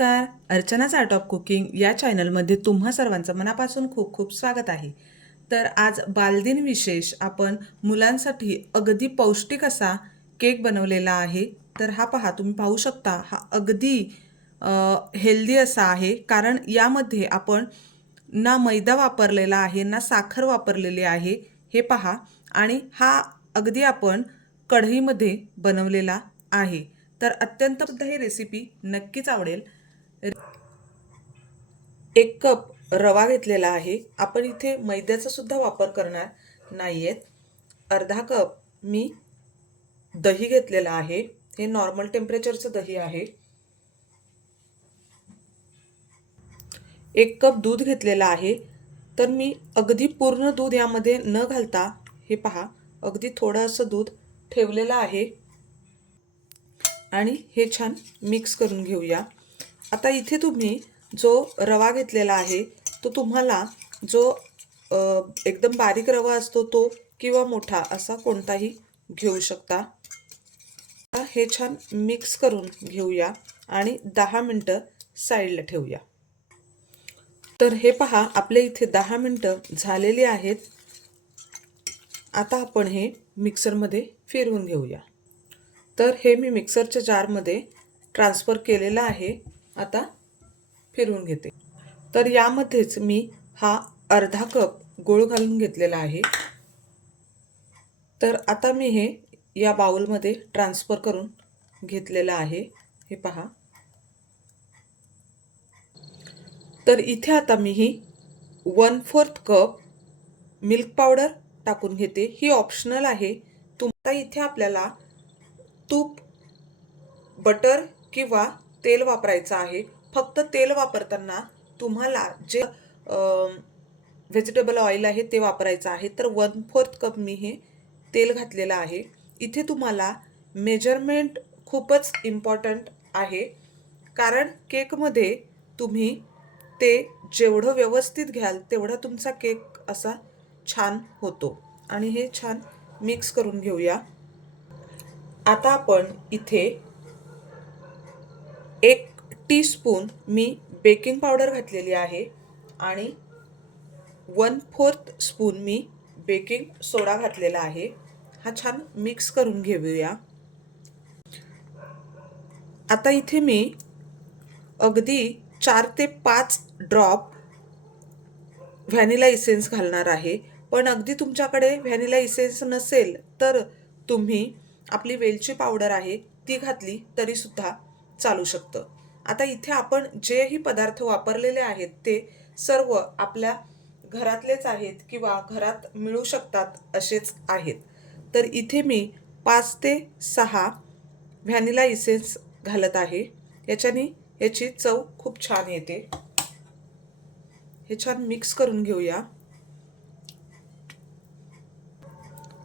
नमस्कार. अर्चनाच art of cooking या चॅनलमध्ये तुम्हा सर्वांचं मनापासून खूप खूप स्वागत आहे. तर आज बालदिन विशेष आपण मुलांसाठी अगदी पौष्टिक असा केक बनवलेला आहे. तर हा पहा तुम्ही पाहू शकता हा अगदी हेल्दी असा आहे. कारण यामध्ये आपण ना मैदा वापरलेला आहे ना साखर वापरलेली आहे. हे पहा. आणि हा अगदी आपण कढईमध्ये बनवलेला आहे. तर अत्यंत सुद्धा ही रेसिपी नक्कीच आवडेल. एक कप रवा घेतलेला आहे. आपण इथे मैद्याचा सुद्धा वापर करणार नाही आहेत अर्धा कप मी दही घेतलेलं आहे. हे नॉर्मल टेम्परेचरचं दही आहे. एक कप दूध घेतलेलं आहे. तर मी अगदी पूर्ण दूध यामध्ये न घालता हे पहा अगदी थोडं असं दूध ठेवलेलं आहे. आणि हे छान मिक्स करून घेऊया. आता इथे तुम्ही जो रवा घेतलेला आहे तो तुम्हाला जो एकदम बारीक रवा असतो तो किंवा मोठा असा कोणताही घेऊ शकता. हे छान मिक्स करून घेऊया आणि दहा मिनटं साईडला ठेवूया. तर हे पहा आपल्या इथे दहा मिनटं झालेली आहेत. आता आपण हे मिक्सरमध्ये फिरवून घेऊया. तर हे मी मिक्सरच्या जारमध्ये ट्रान्सफर केलेलं आहे. आता फिरवून घेते. तर यामध्येच मी हा अर्धा कप गोळ घालून घेतलेला आहे. तर आता मी हे या बाउलमध्ये ट्रान्सफर करून घेतलेलं आहे. हे पहा. तर इथे आता मी ही one fourth cup milk powder टाकून घेते. ही ऑप्शनल आहे. तुमचा इथे आपल्याला तूप बटर किंवा तेल वापरायचं आहे. फक्त तेल वापरताना तुम्हाला जे व्हेजिटेबल ऑइल आहे ते वापरायचं आहे. तर वन फोर्थ कप मी हे तेल घातलेलं आहे. इथे तुम्हाला मेजरमेंट खूपच इम्पॉर्टंट आहे. कारण केकमध्ये तुम्ही ते जेवढं व्यवस्थित घ्याल तेवढा तुमचा केक असा छान होतो. आणि हे छान मिक्स करून घेऊया. आता आपण इथे एक टीस्पून मी बेकिंग पावडर घातलेली आहे आणि वन फोर्थ स्पून मी बेकिंग सोडा घातलेला आहे. हा छान मिक्स करून घेऊया. आता इथे मी अगदी चार ते पाच ड्रॉप व्हॅनिला इसेन्स घालणार आहे. पण अगदी तुमच्याकडे व्हॅनिला इसेन्स नसेल तर तुम्ही आपली वेलची पावडर आहे ती घातली तरीसुद्धा चालू शकतं. आता इथे आपण जेही पदार्थ वापरलेले आहेत ते सर्व आपल्या घरातलेच आहेत किंवा घरात मिळू शकतात असेच आहेत. तर इथे मी पाच ते सहा व्हॅनिला इसेन्स घालत आहे. याच्याने याची चव खूप छान येते. हे छान मिक्स करून घेऊया.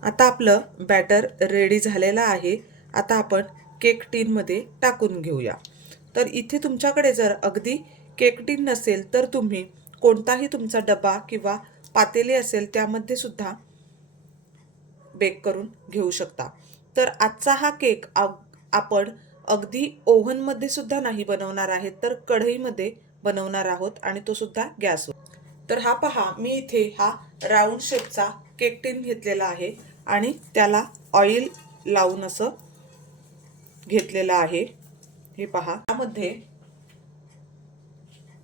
आता आपलं बॅटर रेडी झालेलं आहे. आता आपण केक टीनमध्ये टाकून घेऊया. तर इथे तुमच्याकडे जर अगदी केक टीन नसेल तर तुम्ही कोणताही तुमचा डबा किंवा पातेले असेल त्यामध्ये सुद्धा बेक करून घेऊ शकता. तर आजचा हा केक अग आपण अगदी ओव्हनमध्ये सुद्धा नाही बनवणार आहे तर कढईमध्ये बनवणार आहोत आणि तो सुद्धा गॅसवर. तर हा पहा मी इथे हा राऊंड शेपचा केक टीन घेतलेला आहे आणि त्याला ऑइल लावून असं घेतलेलं आहे. हे पहा. त्यामध्ये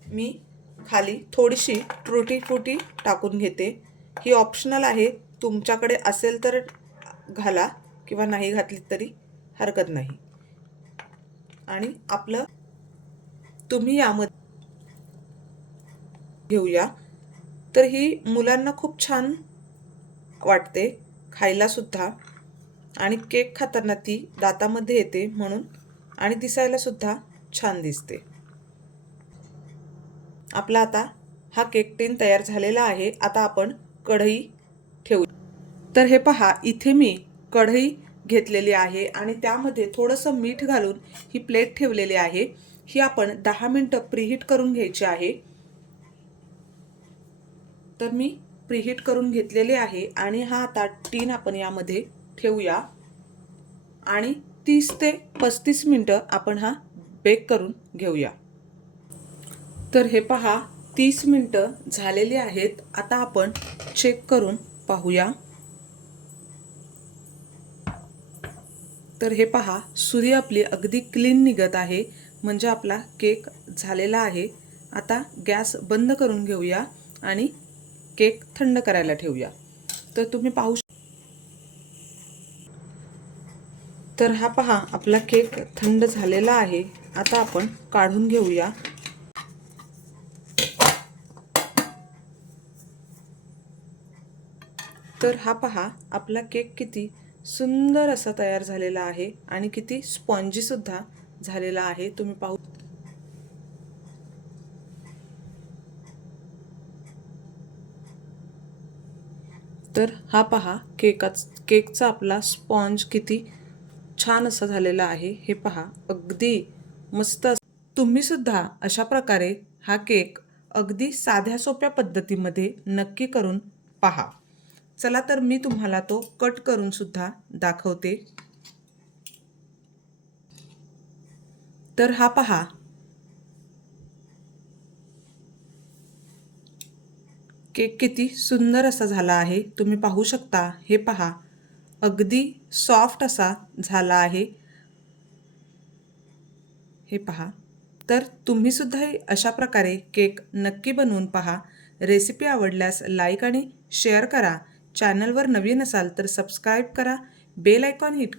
मी खाली थोडीशी ट्रुटी फ्रुटी टाकून घेते. ही ऑप्शनल आहे. तुमच्याकडे असेल तर घाला किंवा नाही घातली तरी हरकत नाही. आणि आपलं तुम्ही यामध्ये घेऊया. तर ही मुलांना खूप छान वाटते. खायला सुद्धा. आणि केक खाताना ती दातामध्ये येते म्हणून आणि दिसायला सुद्धा छान दिसते. आपला आता हा केक टीन तयार झालेला आहे. आता आपण कढई ठेवू. तर हे पहा इथे मी कढई घेतलेली आहे आणि त्यामध्ये थोडंसं मीठ घालून ही प्लेट ठेवलेली आहे. ही आपण दहा मिनटं प्रीहीट करून घ्यायची आहे. तर मी प्रीहीट करून घेतलेले आहे आणि हा आता टीन आपण यामध्ये ठेवूया. आणि तीस ते पस्तीस मिनटं आपण हा बेक करून घेऊया. तर हे पहा तीस मिनटं झालेली आहेत. आता आपण चेक करून पाहूया. तर हे पहा सुरी आपली अगदी क्लीन निघत आहे. म्हणजे आपला केक झालेला आहे. आता गॅस बंद करून घेऊया आणि केक थंड करायला ठेवूया. तर तुम्ही पाहू तर हा पहा आपला केक थंड झालेला आहे. आता आपण काढून घेऊया. तर हा पहा आपला केक किती सुंदर असा तयार झालेला आहे आणि किती स्पॉन्जी सुद्धा झालेला आहे. तुम्ही पाहू तर हा पहा केकाच केकचा आपला स्पॉन्ज किती छान असं झालेलं आहे हे पहा. अगदी मस्त तुम्ही सुद्धा अशा प्रकारे हा केक अगदी साध्या सोप्या पद्धतीमध्ये नक्की करून पहा. चला तर मी तुम्हाला तो कट करून सुद्धा दाखवते. तर हा पहा. केक किती सुंदर असा झाला आहे. तुम्ही पाहू शकता. हे पहा. अगदी सॉफ्ट असा झाला आहे. हे पहा. तर तुम्हीसुद्धा अशा प्रकारे केक नक्की बनवून पहा. रेसिपी आवडल्यास लाईक आणि शेअर करा. चॅनलवर नवीन असाल तर सबस्क्राईब करा. Bell icon hit